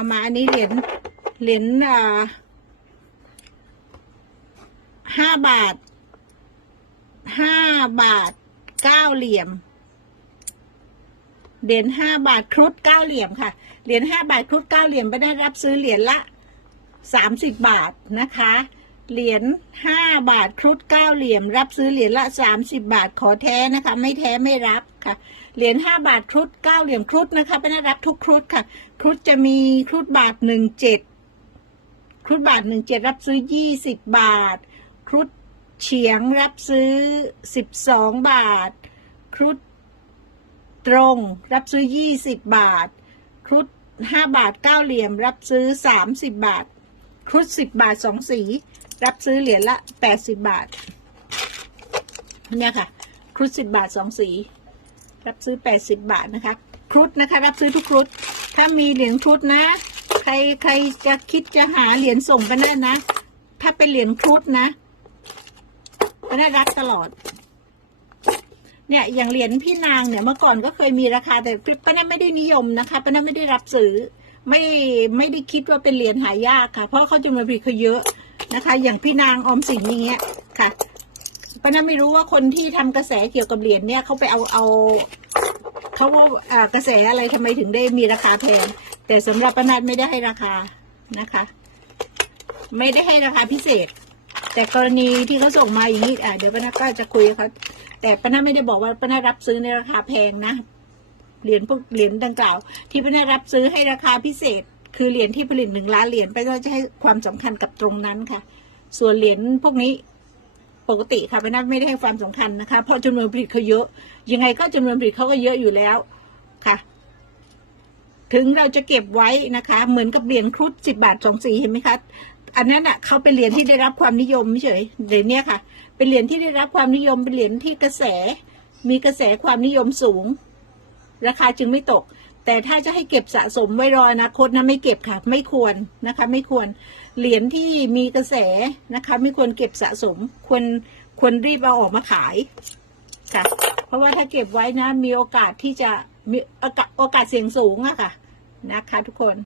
เอามาอันนี้เหรียญเหรียญอ่าห้าบาทห้าบาทเก้าเหลี่ยมเหรียญห้าบาทครุฑเก้าเหลี่ยมค่ะ เหรียญห้าบาทครุฑเก้าเหลี่ยมไปได้รับซื้อเหรียญละสามสิบบาทนะคะ เหรียญห้าบาทครุฑเก้าเหลี่ยม รับซื้อเหรียญละสามสิบบาทขอแท้นะคะ ไม่แท้ไม่รับค่ะ เหรียญห้าบาทครุฑเก้าเหลี่ยมครุฑนะคะไปได้รับทุกครุฑค่ะ ครุฑจะมีครุฑบาทหนึ่งเจ็ดครุฑบาทหนึ่งเจ็ดรับซื้อยี่สิบบาท ครุฑเฉียงรับซื้อสิบสองบาท ครุฑตรง รับซื้อยี่สิบบาท ครุฑห้าบาทเก้าเหลี่ยม รับซื้อสามสิบบาทครุฑสิบบาทสองสี รับซื้อเหรียญละแปดสิบบาท เนี่ยค่ะ ครุฑสิบบาทสองสี รับซื้อแปดสิบบาทนะคะ ครุฑนะคะ รับซื้อทุกครุฑถ้ามีเหรียญครุฑนะ ใครใครจะคิดจะหาเหรียญส่งกันได้นะ ถ้าเป็นเหรียญครุฑนะ ก็ได้รับตลอด เนี่ย อย่างเหรียญพี่นางเนี่ย เมื่อก่อนก็เคยมีราคาแต่ป้าแนไม่ได้นิยมนะคะป้าแนไม่ได้รับซื้อ ไม่ไม่ได้คิดว่าเป็นเหรียญหายากค่ะ เพราะเขาจำนวนผลิตเขาเยอะ นะคะ อย่างพี่นางออมสินอย่างเงี้ยค่ะป้าแนไม่รู้ว่าคนที่ทำกระแสเกี่ยวกับเหรียญเนี่ยเขาไปเอาเอาเขาว่าอ่ากระแสอะไรทำไมถึงได้มีราคาแพงแต่สำหรับป้านัทไม่ได้ให้ราคานะคะ ไม่ได้ให้ราคาพิเศษ แต่กรณีที่เขาส่งมาอย่างนี้อะเดี๋ยวป้านัทก็จะคุยกับเขาแต่ป้านัทไม่ได้บอกว่าป้านัทรับซื้อในราคาแพงนะเหรียญพวกเหรียญดังกล่าว ที่ป้านัทรับซื้อให้ราคาพิเศษ คือเหรียญที่ผลิตหนึ่งล้านเหรียญไป้านัทจะให้ความสำคัญกับตรงนั้นค่ะ ส่วนเหรียญพวกนี้ปกติค่ะป้านัทไม่ได้ให้ความสำคัญนะคะ เพราะจำนวนผลิตเขาเยอะ ยังไงก็จำนวนผลิตเขาก็เยอะอยู่แล้วค่ะ ถึงเราจะเก็บไว้นะคะ เหมือนกับเหรียญครุฑสิบบาทสองสีเห็นไหมคะอันนั้นอะเขาเป็นเหรียญที่ได้รับความนิยมเฉยเหรียญเนี้ยค่ะ เป็นเหรียญที่ได้รับความนิยมเป็นเหรียญที่กระแส มีกระแสความนิยมสูง ราคาจึงไม่ตก แต่ถ้าจะให้เก็บสะสมไว้รออนาคตนะไม่เก็บค่ะ ไม่ควรนะคะ ไม่ควรเหรียญที่มีกระแสนะคะ ไม่ควรเก็บสะสม ควรควรรีบเอาออกมาขายค่ะ เพราะว่าถ้าเก็บไว้นะ มีโอกาสที่จะมีโอกาสโอกาสเสี่ยงสูงอะค่ะนะคะ ทุกคน